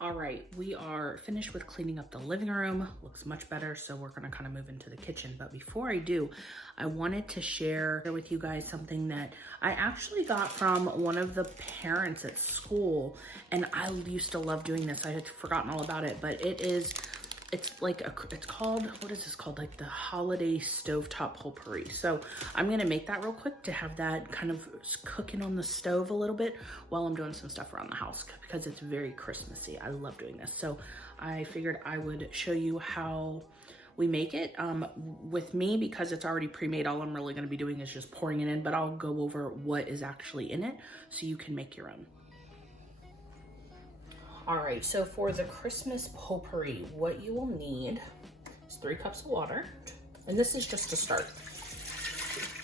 All right, we are finished with cleaning up the living room. Looks much better, so we're gonna kind of move into the kitchen. But before I do, I wanted to share with you guys something that I actually got from one of the parents at school. And I used to love doing this. I had forgotten all about it, but it's called, what is this called? Like the holiday stovetop potpourri. So I'm gonna make that real quick to have that kind of cooking on the stove a little bit while I'm doing some stuff around the house, because it's very Christmassy. I love doing this. So I figured I would show you how we make it. With me, because it's already pre-made, all I'm really gonna be doing is just pouring it in, but I'll go over what is actually in it so you can make your own. All right, so for the Christmas potpourri, what you will need is 3 cups of water. And this is just to start.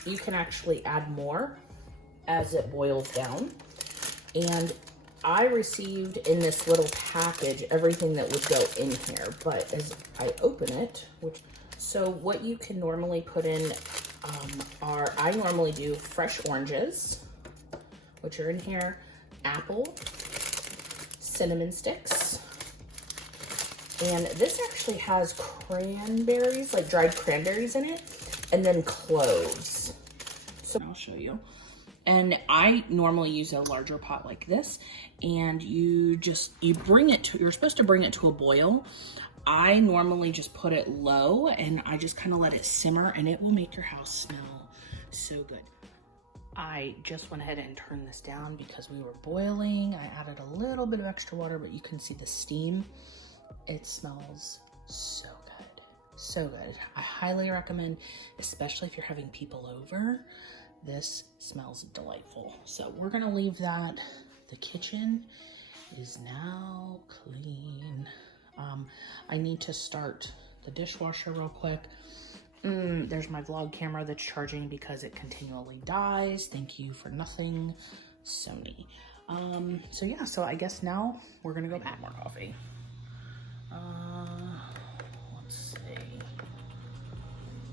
You can actually add more as it boils down. And I received in this little package everything that would go in here, but as I open it, so what you can normally put in I normally do fresh oranges, which are in here, apple, cinnamon sticks, and this actually has cranberries, like dried cranberries in it, and then cloves. So I'll show you. And I normally use a larger pot like this, and you're supposed to bring it to a boil. I normally just put it low and I just kind of let it simmer, and it will make your house smell so good. I just went ahead and turned this down because we were boiling. I added a little bit of extra water, but you can see the steam. It smells so good, so good. I highly recommend, especially if you're having people over. This smells delightful. So we're gonna leave that. The kitchen is now clean. I need to start the dishwasher real quick. There's my vlog camera that's charging because it continually dies. Thank you for nothing, Sony. So yeah, so I guess now we're gonna go add more coffee. Let's see.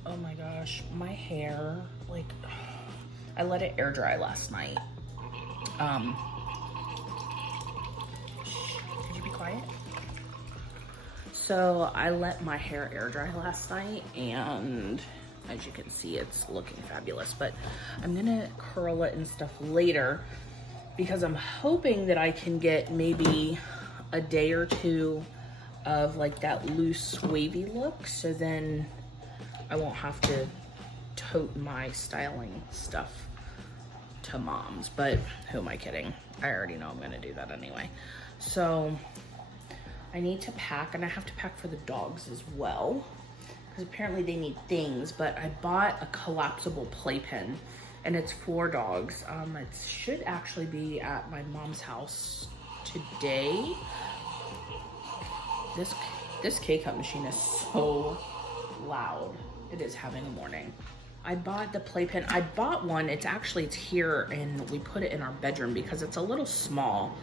Oh my gosh, my hair, like, I let it air dry last night. Could you be quiet? So I let my hair air dry last night, and as you can see, it's looking fabulous, but I'm gonna curl it and stuff later because I'm hoping that I can get maybe a day or two of like that loose wavy look, so then I won't have to tote my styling stuff to mom's. But who am I kidding? I already know I'm gonna do that anyway. So I need to pack, and I have to pack for the dogs as well, because apparently they need things. But I bought a collapsible playpen, and it's for dogs. It should actually be at my mom's house today. This K-cup machine is so loud. It is having a morning. I bought the playpen. I bought one. It's here, and we put it in our bedroom because it's a little small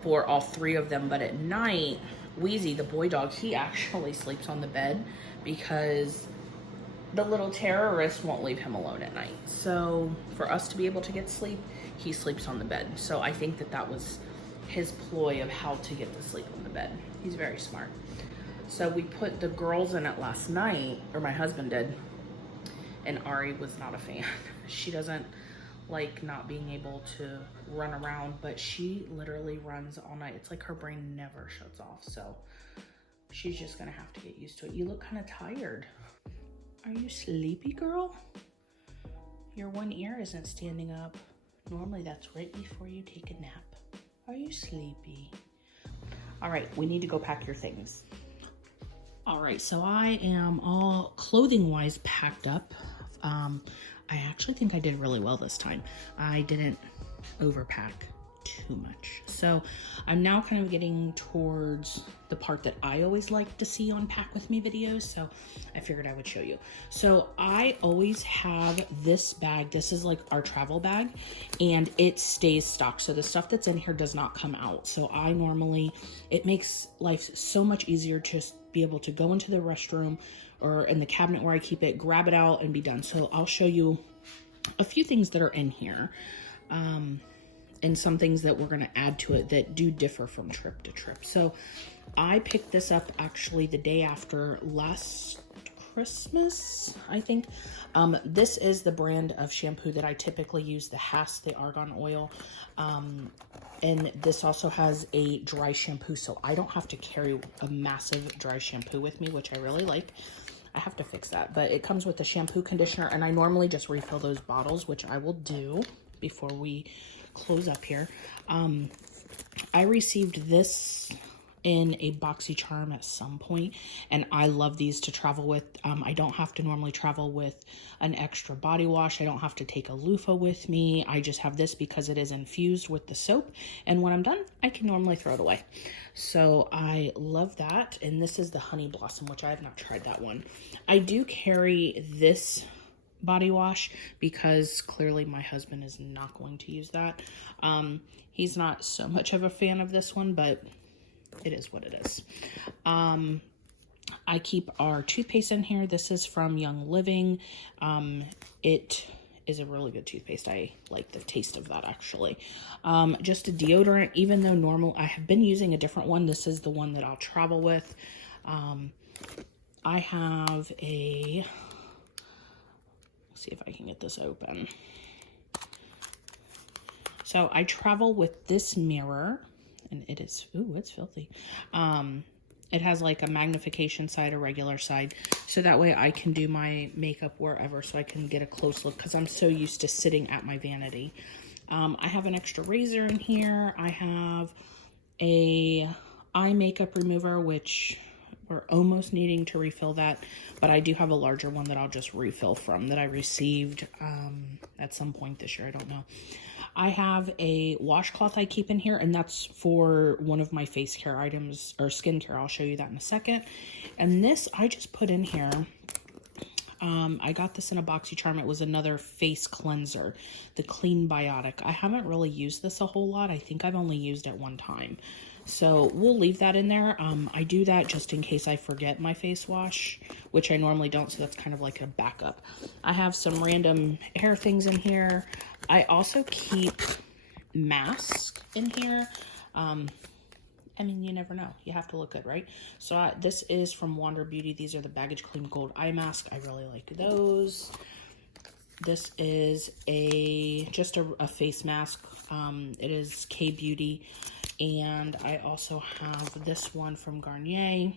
for all 3 of them. But at night, Wheezy, the boy dog, he actually sleeps on the bed because the little terrorist won't leave him alone at night. So for us to be able to get sleep, he sleeps on the bed. So I think that was his ploy of how to get to sleep on the bed. He's very smart. So we put the girls in it last night, or my husband did, and Ari was not a fan. She doesn't like not being able to run around, but she literally runs all night. It's like her brain never shuts off. So she's just gonna have to get used to it. You look kind of tired. Are you sleepy, girl? Your one ear isn't standing up. Normally that's right before you take a nap. Are you sleepy? All right, we need to go pack your things. All right, so I am all clothing-wise packed up. I actually think I did really well this time. I didn't overpack too much. So I'm now kind of getting towards the part that I always like to see on Pack With Me videos, so I figured I would show you. So I always have this bag. This is like our travel bag, and it stays stocked. So the stuff that's in here does not come out. So I normally, it makes life so much easier to just be able to go into the restroom or in the cabinet where I keep it, grab it out and be done. So I'll show you a few things that are in here. And some things that we're going to add to it that do differ from trip to trip. So I picked this up actually the day after last Christmas, I think. This is the brand of shampoo that I typically use, the Hass, the argan oil. And this also has a dry shampoo, so I don't have to carry a massive dry shampoo with me, which I really like. I have to fix that, but it comes with a shampoo, conditioner, and I normally just refill those bottles, which I will do before we close up here. I received this in a BoxyCharm at some point, and I love these to travel with. I don't have to normally travel with an extra body wash. I don't have to take a loofah with me. I just have this because it is infused with the soap, and when I'm done, I can normally throw it away. So I love that, and this is the Honey Blossom, which I have not tried that one. I do carry this body wash because clearly my husband is not going to use that. He's not so much of a fan of this one, but it is what it is. I keep our toothpaste in here. This is from Young Living. It is a really good toothpaste. I like the taste of that, actually. Just a deodorant, even though normal, I have been using a different one. This is the one that I'll travel with. I have a, see if I can get this open. So I travel with this mirror, and it is, ooh, it's filthy. It has like a magnification side, a regular side, so that way I can do my makeup wherever, so I can get a close look, because I'm so used to sitting at my vanity. I have an extra razor in here. I have a eye makeup remover, which we're almost needing to refill that, but I do have a larger one that I'll just refill from that I received at some point this year. I don't know. I have a washcloth I keep in here, and that's for one of my face care items or skincare. I'll show you that in a second. And this I just put in here. I got this in a BoxyCharm. It was another face cleanser, the Clean Biotic. I haven't really used this a whole lot. I think I've only used it one time. So we'll leave that in there. I do that just in case I forget my face wash, which I normally don't, so that's kind of like a backup. I have some random hair things in here. I also keep masks in here. I mean, you never know. You have to look good, right? So this is from Wander Beauty. These are the Baggage Clean Gold Eye Mask. I really like those. This is just a face mask. It is K-Beauty. And I also have this one from Garnier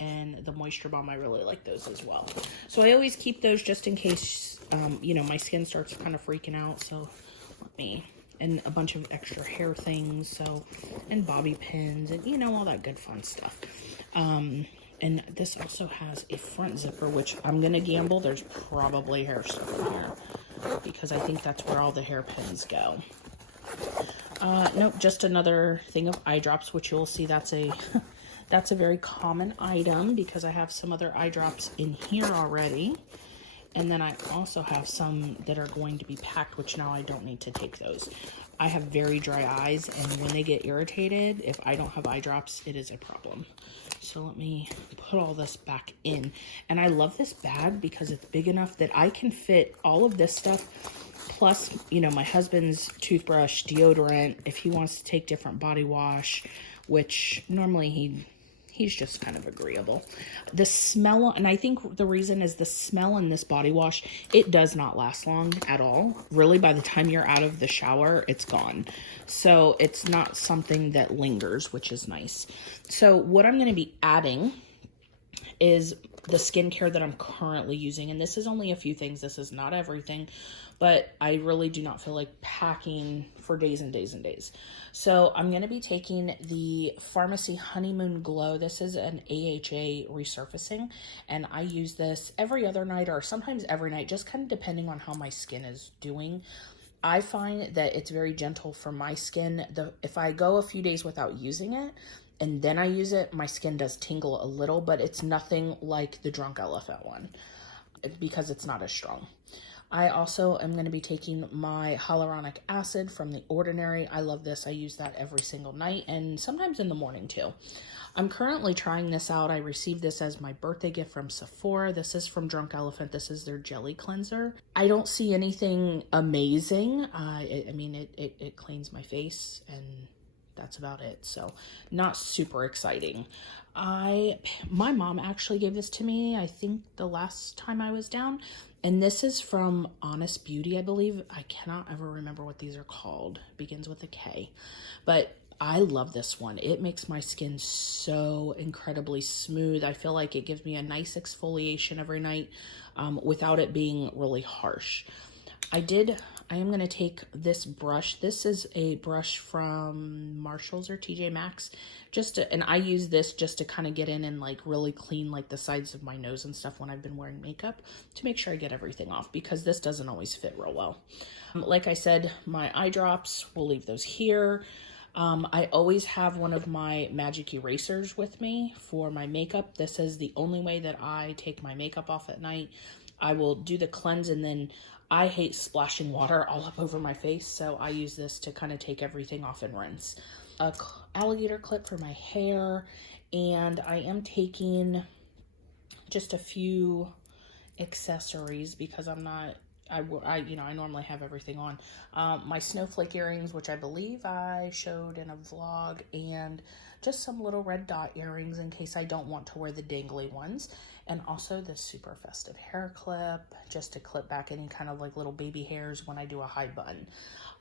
and the Moisture Balm. I really like those as well. So I always keep those just in case, you know, my skin starts kind of freaking out. So let me, and a bunch of extra hair things. So, and bobby pins and, you know, all that good fun stuff. And this also has a front zipper, which I'm going to gamble there's probably hair stuff in here, because I think that's where all the hairpins go. Nope, just another thing of eye drops, which you'll see that's a that's a very common item, because I have some other eye drops in here already. And then I also have some that are going to be packed, which now I don't need to take those. I have very dry eyes, and when they get irritated, if I don't have eye drops, it is a problem. So let me put all this back in. And I love this bag because it's big enough that I can fit all of this stuff, plus, you know, my husband's toothbrush, deodorant, if he wants to take different body wash, which normally he's just kind of agreeable. The smell, and I think the reason is the smell in this body wash, it does not last long at all. Really, by the time you're out of the shower, it's gone. So it's not something that lingers, which is nice. So what I'm going to be adding is the skincare that I'm currently using. And this is only a few things. This is not everything, but I really do not feel like packing for days and days and days. So I'm going to be taking the Pharmacy Honeymoon Glow. This is an AHA resurfacing, and I use this every other night or sometimes every night, just kind of depending on how my skin is doing. I find that it's very gentle for my skin. If I go a few days without using it and then I use it, my skin does tingle a little, but it's nothing like the Drunk Elephant one because it's not as strong. I also am going to be taking my hyaluronic acid from The Ordinary. I love this. I use that every single night and sometimes in the morning too. I'm currently trying this out. I received this as my birthday gift from Sephora. This is from Drunk Elephant. This is their jelly cleanser. I don't see anything amazing. I mean, it cleans my face and that's about it. So not super exciting. My mom actually gave this to me, I think the last time I was down. And this is from Honest Beauty, I believe. I cannot ever remember what these are called. It begins with a K. But I love this one. It makes my skin so incredibly smooth. I feel like it gives me a nice exfoliation every night without it being really harsh. I am going to take this brush. This is a brush from Marshalls or TJ Maxx. And I use this just to kind of get in and like really clean like the sides of my nose and stuff when I've been wearing makeup to make sure I get everything off because this doesn't always fit real well. Like I said, my eye drops, we'll leave those here. I always have one of my magic erasers with me for my makeup. This is the only way that I take my makeup off at night. I will do the cleanse and then I hate splashing water all up over my face, so I use this to kind of take everything off and rinse. A alligator clip for my hair, and I am taking just a few accessories because I normally have everything on. My snowflake earrings, which I believe I showed in a vlog, and just some little red dot earrings in case I don't want to wear the dangly ones. And also this super festive hair clip, just to clip back any kind of like little baby hairs when I do a high bun.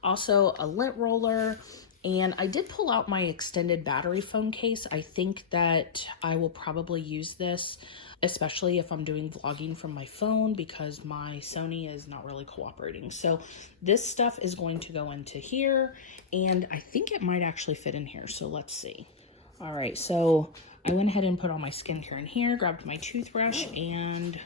Also a lint roller, and I did pull out my extended battery phone case. I think that I will probably use this, especially if I'm doing vlogging from my phone because my Sony is not really cooperating. So this stuff is going to go into here, and I think it might actually fit in here. So let's see. All right, so I went ahead and put all my skincare in here, grabbed my toothbrush, and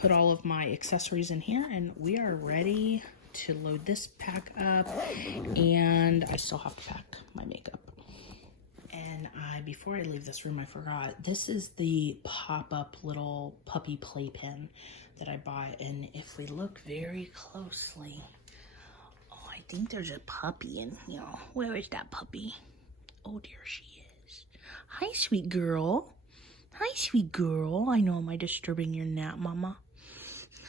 put all of my accessories in here, and we are ready to load this pack up. And I still have to pack my makeup. And before I leave this room, I forgot, this is the pop-up little puppy playpen that I bought. And if we look very closely, oh, I think there's a puppy in here. Where is that puppy? Oh, there she is. Hi, sweet girl. Hi, sweet girl. I know, am I disturbing your nap, Mama?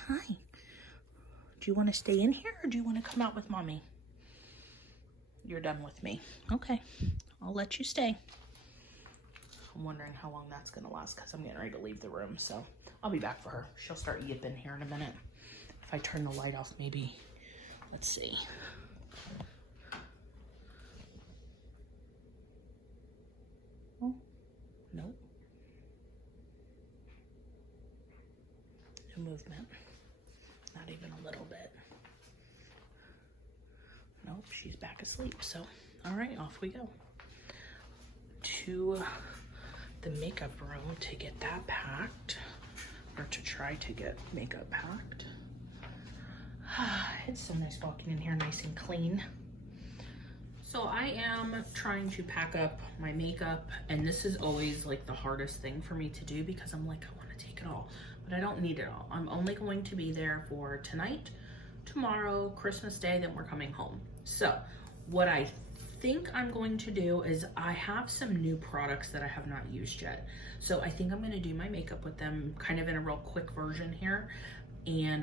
Hi. Do you want to stay in here or do you want to come out with Mommy? You're done with me. Okay, I'll let you stay. I'm wondering how long that's going to last because I'm getting ready to leave the room. So I'll be back for her. She'll start yipping here in a minute. If I turn the light off, maybe. Let's see. Oh, nope. No movement. Not even a little bit. Nope, she's back asleep. So, all right, off we go to the makeup room to get that packed, or to try to get makeup packed. It's so nice walking in here nice and clean. So I am trying to pack up my makeup, and this is always like the hardest thing for me to do because I'm like, I want to take it all, but I don't need it all. I'm only going to be there for tonight, tomorrow, Christmas Day, then we're coming home. So what I think I'm going to do is I have some new products that I have not used yet. So I think I'm going to do my makeup with them kind of in a real quick version here,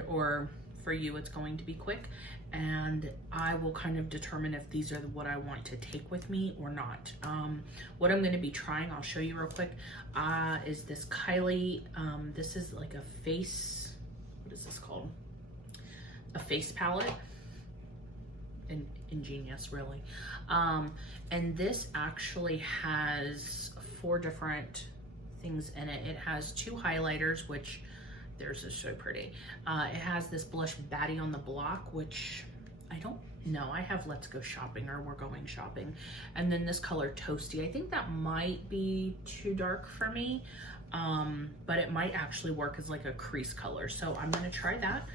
or for you it's going to be quick, and I will kind of determine if these are what I want to take with me or not. What I'm going to be trying, I'll show you real quick, is this Kylie, this is like a face, what is this called? A face palette. Ingenious, really. And this actually has 4 different things in it. It has 2 highlighters, which theirs is so pretty. It has this blush Baddie on the Block, which I don't know. I have Let's Go Shopping, or We're Going Shopping. And then this color Toasty. I think that might be too dark for me, but it might actually work as like a crease color. So I'm gonna try that.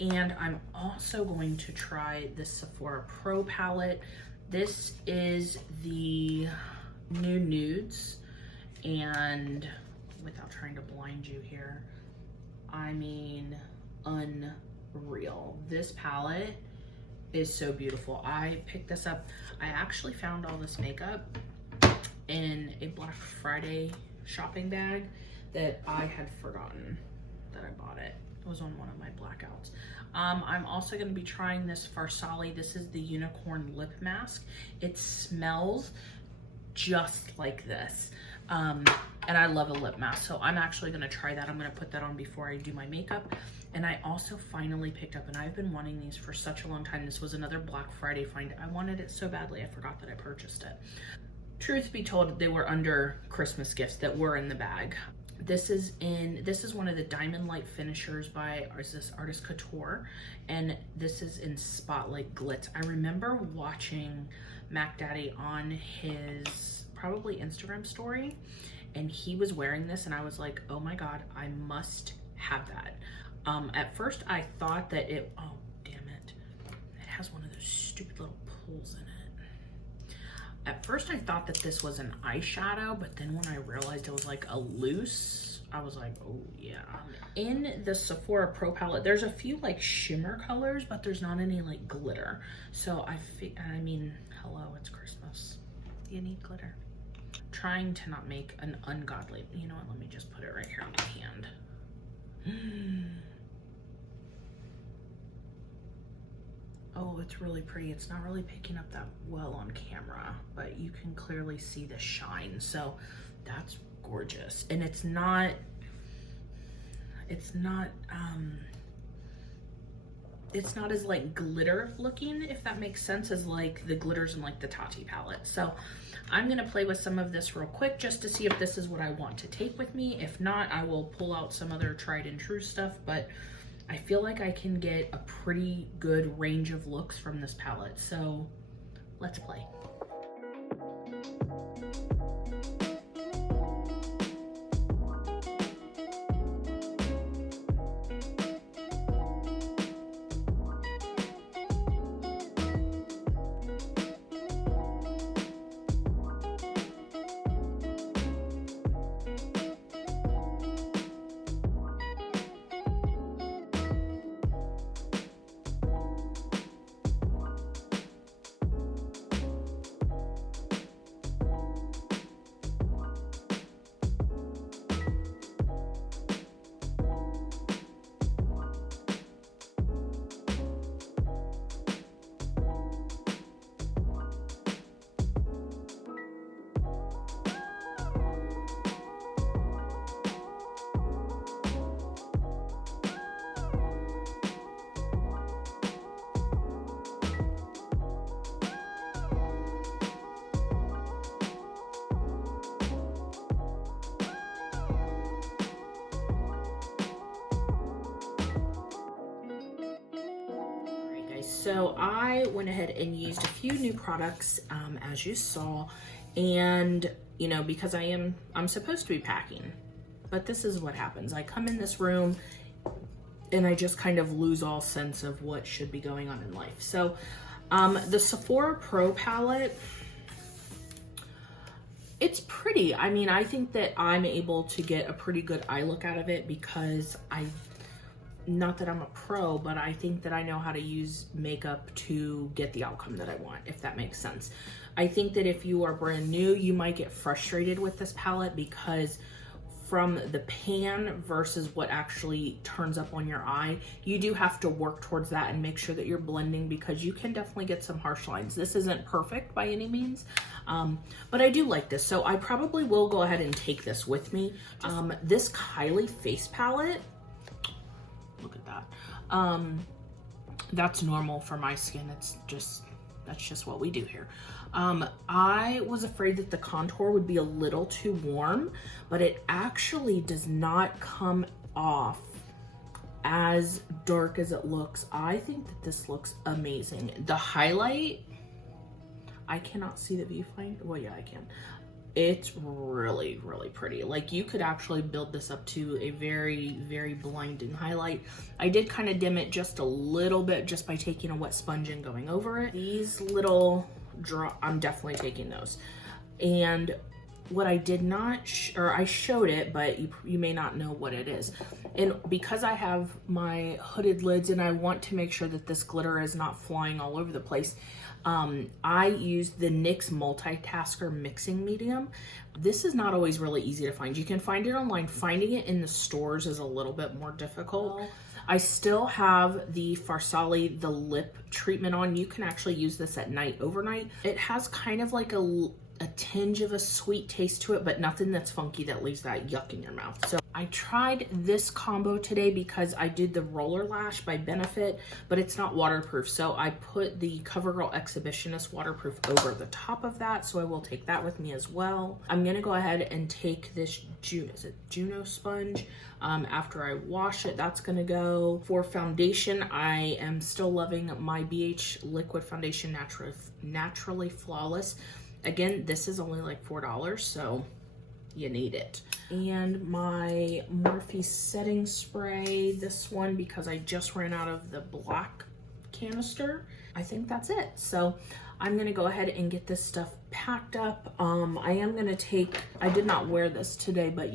And I'm also going to try this Sephora Pro palette. This is the new nudes, and without trying to blind you here, I mean, unreal. This palette is so beautiful. I picked this up. I actually found all this makeup in a Black Friday shopping bag that I had forgotten that I bought it. It was on one of my blackouts. I'm also going to be trying this Farsali. This is the Unicorn Lip Mask. It smells just like this. And I love a lip mask, so I'm actually going to try that. I'm going to put that on before I do my makeup. And I also finally picked up, and I've been wanting these for such a long time. This was another Black Friday find. I wanted it so badly, I forgot that I purchased it. Truth be told, they were under Christmas gifts that were in the bag. This is one of the Diamond Light Finishers by Artist Couture, and this is in Spotlight Glitz. I remember watching Mac Daddy on his probably Instagram story, and he was wearing this, and I was like, oh my god, I must have that. At first I thought that it, oh damn it, it has one of those stupid little pulls in it. At first I thought that this was an eyeshadow, but then when I realized it was like a loose, I was like, oh yeah. In the Sephora Pro palette, there's a few like shimmer colors, but there's not any like glitter. So I mean, hello, it's Christmas. You need glitter. Trying to not make an ungodly, you know what, let me just put it right here on my hand. Oh, it's really pretty. It's not really picking up that well on camera, but you can clearly see the shine. So that's gorgeous. And it's not as like glitter looking, if that makes sense, as like the glitters in like the Tati palette. So I'm gonna play with some of this real quick just to see if this is what I want to take with me. If not, I will pull out some other tried and true stuff, but I feel like I can get a pretty good range of looks from this palette. So let's play. So I went ahead and used a few new products, as you saw, and you know, because I'm supposed to be packing, but this is what happens. I come in this room and I just kind of lose all sense of what should be going on in life. So the Sephora Pro palette, it's pretty. I mean, I think that I'm able to get a pretty good eye look out of it because not that I'm a pro, but I think that I know how to use makeup to get the outcome that I want, if that makes sense. I think that if you are brand new, you might get frustrated with this palette because from the pan versus what actually turns up on your eye, you do have to work towards that and make sure that you're blending because you can definitely get some harsh lines. This isn't perfect by any means, but I do like this. So I probably will go ahead and take this with me. This Kylie face palette, look at that. That's normal for my skin. That's just what we do here. I was afraid that the contour would be a little too warm, but it actually does not come off as dark as it looks. I think that this looks amazing. The highlight, I cannot see the viewfinder. Well, yeah, I can. It's really, really pretty. Like, you could actually build this up to a very, very blinding highlight. I did kind of dim it just a little bit just by taking a wet sponge and going over it. These little I'm definitely taking those. And what I did not, or I showed it, but you may not know what it is. And because I have my hooded lids and I want to make sure that this glitter is not flying all over the place, I used the NYX Multitasker Mixing Medium. This is not always really easy to find. You can find it online. Finding it in the stores is a little bit more difficult. I still have the Farsali, the lip treatment on. You can actually use this at night, overnight. It has kind of like a tinge of a sweet taste to it, but nothing that's funky that leaves that yuck in your mouth. So I tried this combo today because I did the Roller Lash by Benefit, but it's not waterproof. So I put the CoverGirl Exhibitionist waterproof over the top of that. So I will take that with me as well. I'm gonna go ahead and take this Juno sponge. After I wash it, that's gonna go. For foundation, I am still loving my BH Liquid Foundation Naturally Flawless. Again, this is only like $4, so you need it. And my Morphe setting spray, this one, because I just ran out of the black canister. I think that's it. So I'm gonna go ahead and get this stuff packed up. I am gonna take, I did not wear this today, but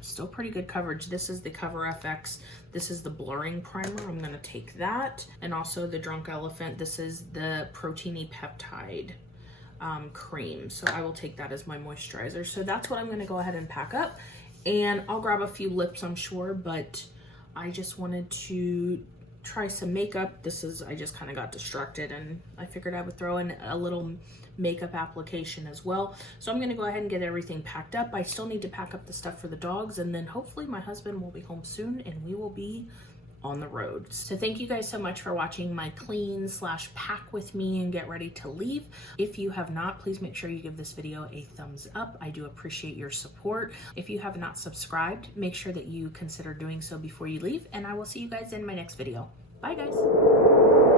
still pretty good coverage. This is the Cover FX. This is the blurring primer. I'm gonna take that. And also the Drunk Elephant. This is the Proteiny Peptide cream. So I will take that as my moisturizer. So that's what I'm gonna go ahead and pack up. And I'll grab a few lips, I'm sure, but I just wanted to try some makeup. I just kind of got distracted and I figured I would throw in a little makeup application as well. So I'm gonna go ahead and get everything packed up. I still need to pack up the stuff for the dogs, and then hopefully my husband will be home soon and we will be on the road. So thank you guys so much for watching my clean / pack with me and get ready to leave. If you have not, please make sure you give this video a thumbs up. I do appreciate your support. If you have not subscribed, make sure that you consider doing so before you leave, and I will see you guys in my next video. Bye guys.